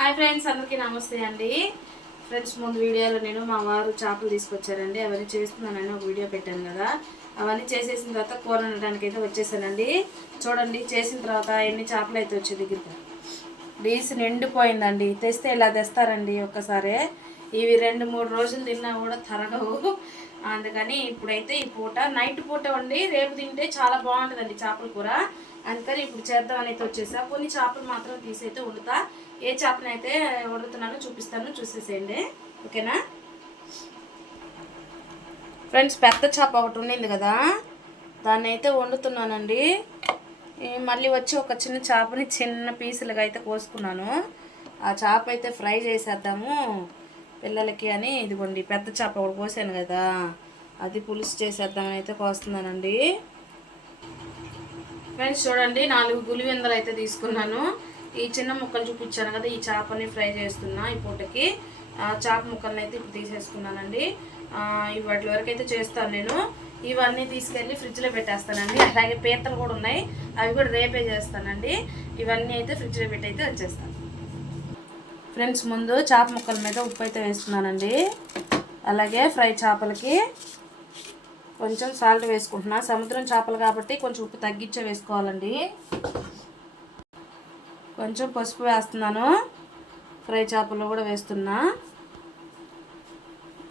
Hi friends, అందరికీ నమస్తే అండి. ఫ్రెండ్స్, ముందు వీడియోలో నేను మా వారు చేపలు తీసుకొచ్చారండి. అవన్నీ చేస్తున్నానని ఒక వీడియో పెట్టాను కదా. అవన్నీ చేసేసిన తర్వాత కూర వండడానికి అయితే వచ్చేసానండి. చూడండి, చేసిన తర్వాత ఎన్ని చేపలు అయితే వచ్చే దగ్గరికి డీస్ నిండిపోయిందండి. తెస్తే ఇలా తెస్తారండి ఒక్కసారే. ఇవి 2-3 రోజులు తిన్నా కూడా తరగవు. అందుకని ఇప్పుడైతే ఈ పూట నైట్ పూట వండి రేపు తింటే చాలా బాగుంటుందండి చేపల కూర. అందుకని ఇప్పుడు చేద్దామని అయితే వచ్చేసా. కొన్ని చేపలు మాత్రం తీసైతే వండుతా. ఏ చేపనైతే వండుతున్నానో చూపిస్తాను, చూసేసేయండి. ఓకేనా ఫ్రెండ్స్, పెద్ద చేప ఒకటి ఉండింది కదా, దాన్ని అయితే వండుతున్నానండి. మళ్ళీ వచ్చి ఒక చిన్న చేపని చిన్న పీసులుగా అయితే కోసుకున్నాను. ఆ చేప అయితే ఫ్రై చేసేద్దాము పిల్లలకి అని. ఇదిగోండి, పెద్ద చేప ఒకటి కోసాను కదా, అది పులుసు చేసేద్దామని అయితే కోస్తున్నానండి. ఫ్రెండ్స్ చూడండి, 4 గులివెందలు అయితే తీసుకున్నాను. ఈ చిన్న ముక్కలు చూపించాను కదా, ఈ చేపని ఫ్రై చేస్తున్నా ఈ పూటకి. చేప ముక్కల్ని అయితే ఇప్పుడు తీసేసుకున్నానండి. వాటి వరకు అయితే చేస్తాను నేను. ఇవన్నీ తీసుకెళ్ళి ఫ్రిడ్జ్లో పెట్టేస్తానండి. అలాగే పీతలు కూడా ఉన్నాయి, అవి కూడా రేపే చేస్తానండి. ఇవన్నీ అయితే ఫ్రిడ్జ్లో పెట్టి అయితే వచ్చేస్తాను. ఫ్రెండ్స్, ముందు చేప ముక్కల మీద ఉప్పు అయితే వేస్తున్నానండి. అలాగే ఫ్రై చేపలకి కొంచెం సాల్ట్ వేసుకుంటున్నా. సముద్రం చేపలు కాబట్టి కొంచెం ఉప్పు తగ్గించే వేసుకోవాలండి. కొంచెం పసుపు వేస్తున్నాను. ఫ్రై చేపలు కూడా వేస్తున్నా.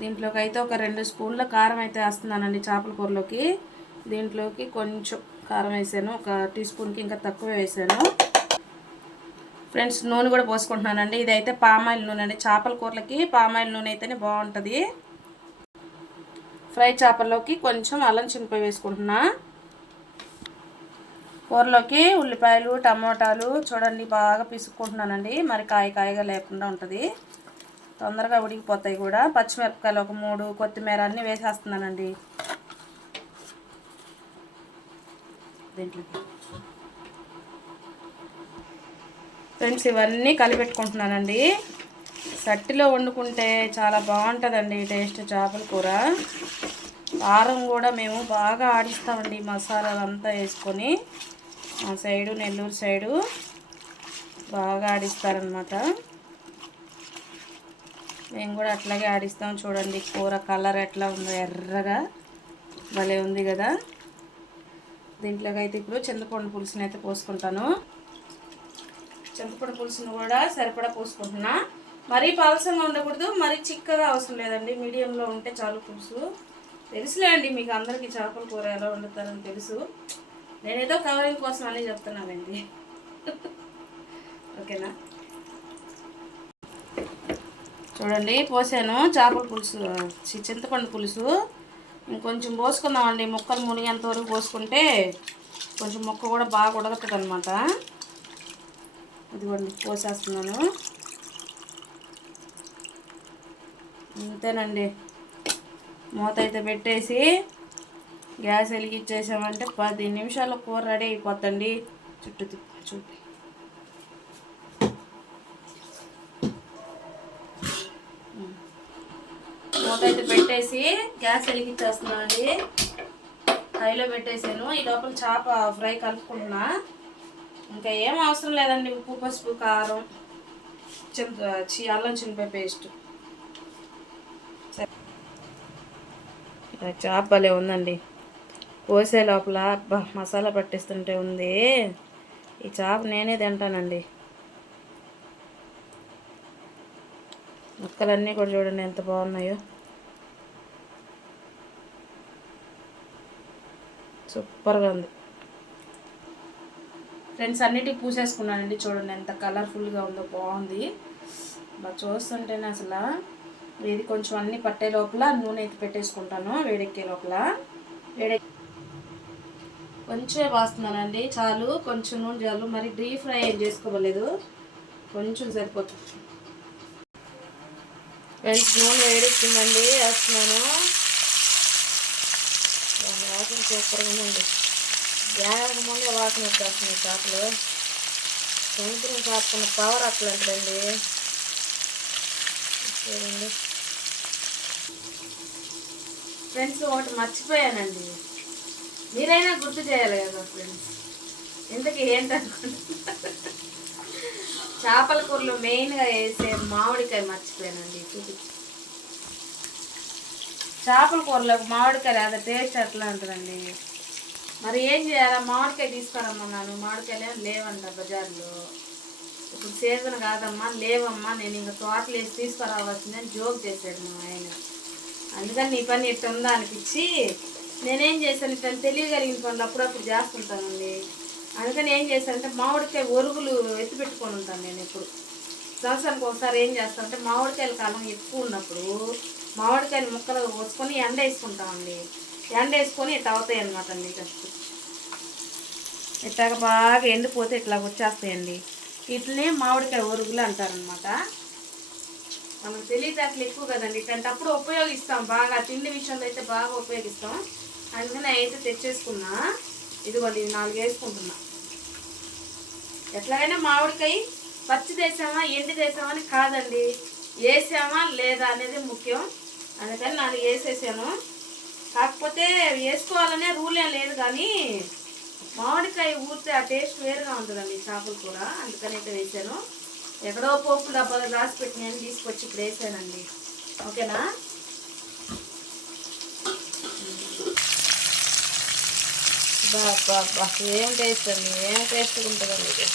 దీంట్లోకి అయితే ఒక 2 స్పూన్ల కారం అయితే వేస్తున్నానండి చేపల కూరలోకి. దీంట్లోకి కొంచెం కారం వేసాను, ఒక టీ స్పూన్కి ఇంకా తక్కువ వేసాను. ఫ్రెండ్స్, నూనె కూడా పోసుకుంటున్నానండి. ఇదైతే పామాయిల్ నూనె అండి. చేపల కూరలకి పామాయిల్ నూనె అయితేనే బాగుంటుంది. ఫ్రై చేపల్లోకి కొంచెం అల్లం చిన్నిపాయ వేసుకుంటున్నా. కూరలోకి ఉల్లిపాయలు, టమోటాలు చూడండి బాగా పిసుక్కుంటున్నానండి. మరి కాయగా లేకుండా ఉంటుంది, తొందరగా ఉడికిపోతాయి కూడా. పచ్చిమిరపకాయలు ఒక 3, కొత్తిమీర అన్నీ వేసేస్తున్నానండి దీంట్లోకి. ఫ్రెండ్స్, ఇవన్నీ కలిపెట్టుకుంటున్నానండి. సట్టిలో వండుకుంటే చాలా బాగుంటుందండి టేస్ట్ చేపల కూర. కారం కూడా మేము బాగా ఆడిస్తామండి, మసాలాలు అంతా వేసుకొని. మా సైడు, నెల్లూరు సైడు బాగా ఆడిస్తారనమాట. మేము కూడా అట్లాగే ఆడిస్తాం. చూడండి కూర కలర్ ఎట్లా ఉందో, ఎర్రగా భలే ఉంది కదా. దీంట్లోకి అయితే ఇప్పుడు చింతపండు పులుసుని అయితే పోసుకుంటాను. చింతపండు పులుసును కూడా సరిపడా పోసుకుంటున్నా. మరీ పలసంగా ఉండకూడదు, మరీ చిక్కగా అవసరం లేదండి. మీడియంలో ఉంటే చాలు పులుసు. తెలుసులే అండి మీకు అందరికీ చేపల కూర ఎలా వండుతారని తెలుసు. నేనేదో కవరింగ్ కోసం అని చెప్తున్నానండి. ఓకేనా. చూడండి, పోసాను చేపల పులుసు, చింతపండు పులుసు. ఇంకొంచెం పోసుకుందామండి, ముక్కలు మునిగేంత వరకు పోసుకుంటే కొంచెం ముక్క కూడా బాగా ఉడకతుంది అనమాట. ఇదిగోండి పోసేస్తున్నాను. అంతేనండి, మూత అయితే పెట్టేసి గ్యాస్ వెలిగించేసామంటే 10 నిమిషాల్లో కూర రెడీ అయిపోద్దండి. చుట్టూ చూపి మూత అయితే పెట్టేసి గ్యాస్ వెలిగించేస్తున్నానండి. హైలో పెట్టేసాను. ఈ లోపల చేప ఫ్రై కలుపుకుంటున్నా. ఇంకా ఏం అవసరం లేదండి, ఉప్పు, పసుపు, కారం, అల్లం చిన్నిపాయ పేస్ట్. చేప భలే ఉందండి. కోసే లోపల మసాలా పట్టిస్తుంటే ఉంది. ఈ చేప నేనే తింటానండి. ముక్కలన్నీ కూడా చూడండి ఎంత బాగున్నాయో, సూపర్గా ఉంది. ఫ్రెండ్స్, అన్నిటికీ పూసేసుకున్నానండి. చూడండి ఎంత కలర్ఫుల్గా ఉందో, బాగుంది. బాగా చూస్తుంటేనే అసలు ఇది కొంచెం అన్నీ పట్టే లోపల నూనె అయితే పెట్టేసుకుంటాను. వేడెక్కే లోపల కొంచెమే పోస్తున్నానండి, చాలు. కొంచెం నూనె చాలు, మరి డీప్ ఫ్రై ఏం చేసుకోవలేదు, కొంచెం సరిపోతుంది. ఫ్రెండ్స్, నూనె వేడెక్కిందండి, వేస్తున్నాను. వాసన సూపర్గా ఉంది. వేగమంగా వాసన వచ్చేస్తుంది చేపలు. సముద్రం చేపకున్న పవర్ అట్లాంటిదండి. చూడండి ఫ్రెండ్స్, ఒకటి మర్చిపోయానండి, మీరైనా గుర్తు చేయాలి కదా ఫ్రెండ్స్. ఇంతకీ ఏంటనుకుంటున్నా, చేపల కూరలో మెయిన్గా వేసే మామిడికాయ మర్చిపోయానండి, చూపించి. చేపల కూరలోకి మామిడికాయ లేదా టేస్ట్ ఎట్లా ఉంటుందండి. మరి ఏం చేయాలా, మామిడికాయ తీసుకురమ్మన్నాను, మామిడికాయలు లేవంట బజార్లో. ఇప్పుడు సీజన్ కాదమ్మా, లేవమ్మా, నేను ఇంకా తోటలు వేసి తీసుకురావాల్సిందని జోక్ చేశాడు మా ఆయన. అందుకని నీ పని ఇట్లా ఉందా అనిపించి నేనేం చేశాను, ఇట్లా తెలియగలిగిన పనులు అప్పుడప్పుడు చేస్తుంటానండి. అందుకని ఏం చేశానంటే మామిడికాయ ఒరుగులు ఎత్తి పెట్టుకొని ఉంటాను నేను. ఇప్పుడు సంవత్సరానికి ఒకసారి ఏం చేస్తానంటే మామిడికాయల కాలం ఎక్కువ ఉన్నప్పుడు మామిడికాయలు ముక్కలు కోసుకొని ఎండ వేసుకుంటామండి. ఎండ వేసుకొని ఇట్లా అవుతాయి అనమాట అండి. ఫస్ట్ ఇట్లాగ బాగా ఎండిపోతే ఇట్లా వచ్చేస్తాయండి. వీటిని మామిడికాయ ఒరుగులు అంటారనమాట. మనకు తెలివితేటలు ఎక్కువ కదండి, ఇట్లాంటప్పుడు ఉపయోగిస్తాం బాగా. తిండి విషయంలో అయితే బాగా ఉపయోగిస్తాం. అందుకని అయితే తెచ్చేసుకున్నా. ఇదిగోండి, 4 వేసుకుంటున్నా. ఎట్లాగైనా మామిడికాయ పచ్చి వేసామా ఎండి వేసామా అని కాదండి, వేసామా లేదా అనేది ముఖ్యం. అందుకని 4 వేసేసాను. కాకపోతే వేసుకోవాలనే రూల్ ఏం లేదు, కానీ మామిడికాయ ఊరితే ఆ టేస్ట్ వేరుగా ఉంటుందండి చేపల కూర. అందుకని అయితే వేసాను. ఎక్కడో పోపు డబ్బాలు రాసి పెట్టినాను, తీసుకొచ్చి ఇప్పుడు వేసానండి. ఓకేనా. బాబా ఏం టేస్ట్ అండి, ఏం టేస్ట్గా ఉంటుందండి ఇది.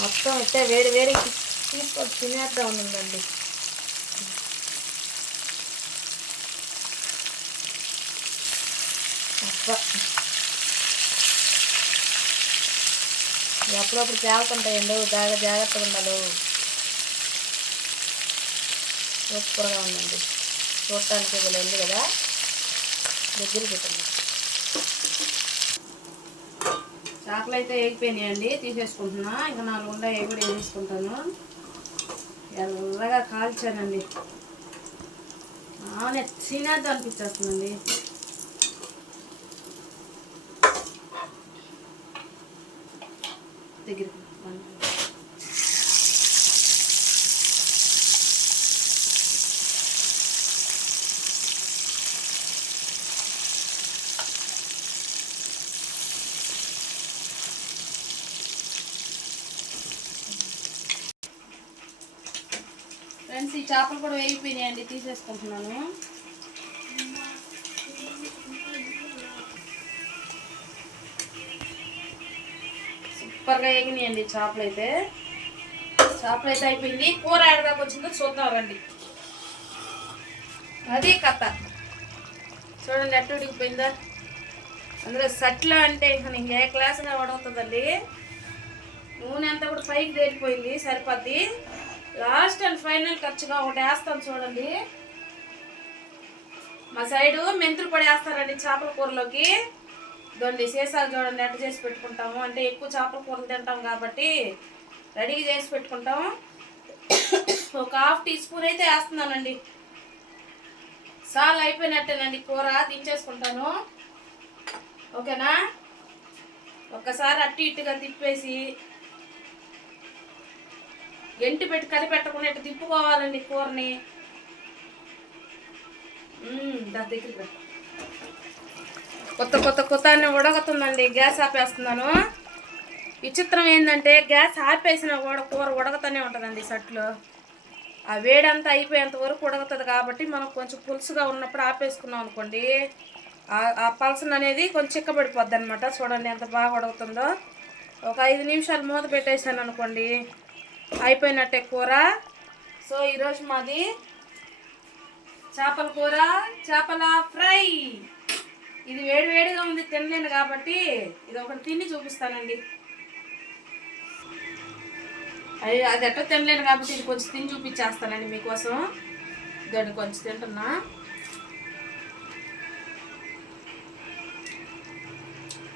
మొత్తం అయితే వేడి వేడి తీసుకొచ్చి తినేద్దా ఉందండి. అబ్బా, అప్పుడప్పుడు తేలుతుంటాయండి, బాగా జాగ్రత్తగా ఉండాలి. సూపర్గా ఉందండి, చూడటానికి వెళ్ళండి కదా, దగ్గర పెట్టండి. చేపలు అయితే వేగిపోయినాయండి, తీసేసుకుంటున్నా. ఇంకా 4 ఉన్నాయి, కూడా వేసేసుకుంటాను. ఎల్లగా కాల్చానండి, తినేద్దాం అనిపించేస్తుందండి. దగ్గర ఫ్రెండ్స్, ఈ చేపలు కూడా వేగిపోయినాయండి, తీసేసుకుంటున్నాను. సూపర్గా వేగినాయండి చేపలు అయితే. అయిపోయింది. కూర ఆడదాకా వచ్చిందో చూద్దాం రండి. అది కథ చూడండి, ఎట్టు ఉడికిపోయిందా. అందులో సట్లో అంటే ఇంకా నీకు ఏ క్లాస్గా ఉడుకుతుందండి. నూనె అంతా కూడా పైకి తేలిపోయింది, సరిపోద్ది. లాస్ట్ అండ్ ఫైనల్ ఖర్చుగా ఒకటి వేస్తాను చూడండి. మా సైడు మెంతులు పొడి వేస్తారండి చేపల కూరలోకి. దొండి సీసాలు చూడండి ఎట్ట చేసి పెట్టుకుంటాము, అంటే ఎక్కువ చేపల కూరలు తింటాం కాబట్టి రెడీగా చేసి పెట్టుకుంటాం. ఒక 1/2 టీ స్పూన్ అయితే వేస్తున్నానండి. సాల్ అయిపోయినట్టేనండి కూర, దించేసుకుంటాను. ఓకేనా. ఒక్కసారి అట్టి ఇట్టుగా తిప్పేసి ఎంటి పెట్టి కలిపెట్టకుండా ఇట్టు తిప్పుకోవాలండి కూరని. దగ్గర కొత్త అన్నీ ఉడగతుందండి. గ్యాస్ ఆపేస్తున్నాను. విచిత్రం ఏంటంటే గ్యాస్ ఆపేసినా కూడా కూర ఉడకతూనే ఉంటుందండి సట్లో. ఆ వేడంతా అయిపోయేంత వరకు ఉడకతుంది కాబట్టి మనం కొంచెం పులుసుగా ఉన్నప్పుడు ఆపేసుకున్నాం అనుకోండి, ఆ పల్సన్ అనేది కొంచెం చిక్కబడిపోద్ది అనమాట. చూడండి ఎంత బాగా ఉడుకుతుందో. ఒక 5 నిమిషాలు మూత పెట్టేసాను అనుకోండి, అయిపోయినట్టే కూర. సో ఈరోజు మాది చేపల కూర, చేపల ఫ్రై. ఇది వేడివేడిగా ఉంది, తినలేను కాబట్టి ఇది ఒకటి తిని చూపిస్తానండి. అది ఎట్లా తినలేను కాబట్టి ఇది కొంచెం తిని చూపించేస్తానండి మీకోసం. దాన్ని కొంచెం తింటున్నా.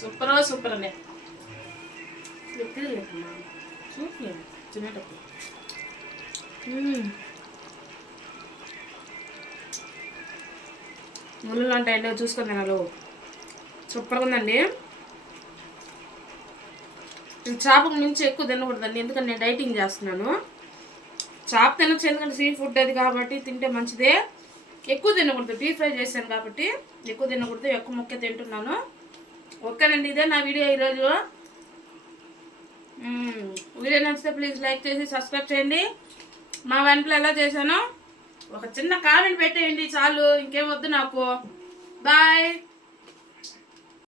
సూపర్ అండి. సూపర్ తినేటప్పుడు ముళ్ళు ఉంటాయండి, చూసుకొని తినాలి. సూపర్గా ఉందండి. చేపకు మించి ఎక్కువ తినకూడదండి, ఎందుకంటే నేను డైటింగ్ చేస్తున్నాను. చేప తినచ్చు, ఎందుకంటే సీ ఫుడ్ అది కాబట్టి తింటే మంచిదే. ఎక్కువ తినకూడదు, డీప్ ఫ్రై చేశాను కాబట్టి ఎక్కువ తినకూడదు, ఎక్కువ ముక్క తింటున్నాను. ఓకేనండి, ఇదే నా వీడియో ఈరోజు. వీడియో నచ్చితే ప్లీజ్ లైక్ చేసి సబ్స్క్రైబ్ చేయండి. మా వెంటలో ఎలా చేశానో ఒక చిన్న కామెంట్ పెట్టేయండి చాలు, ఇంకేం వద్దు నాకు. బాయ్.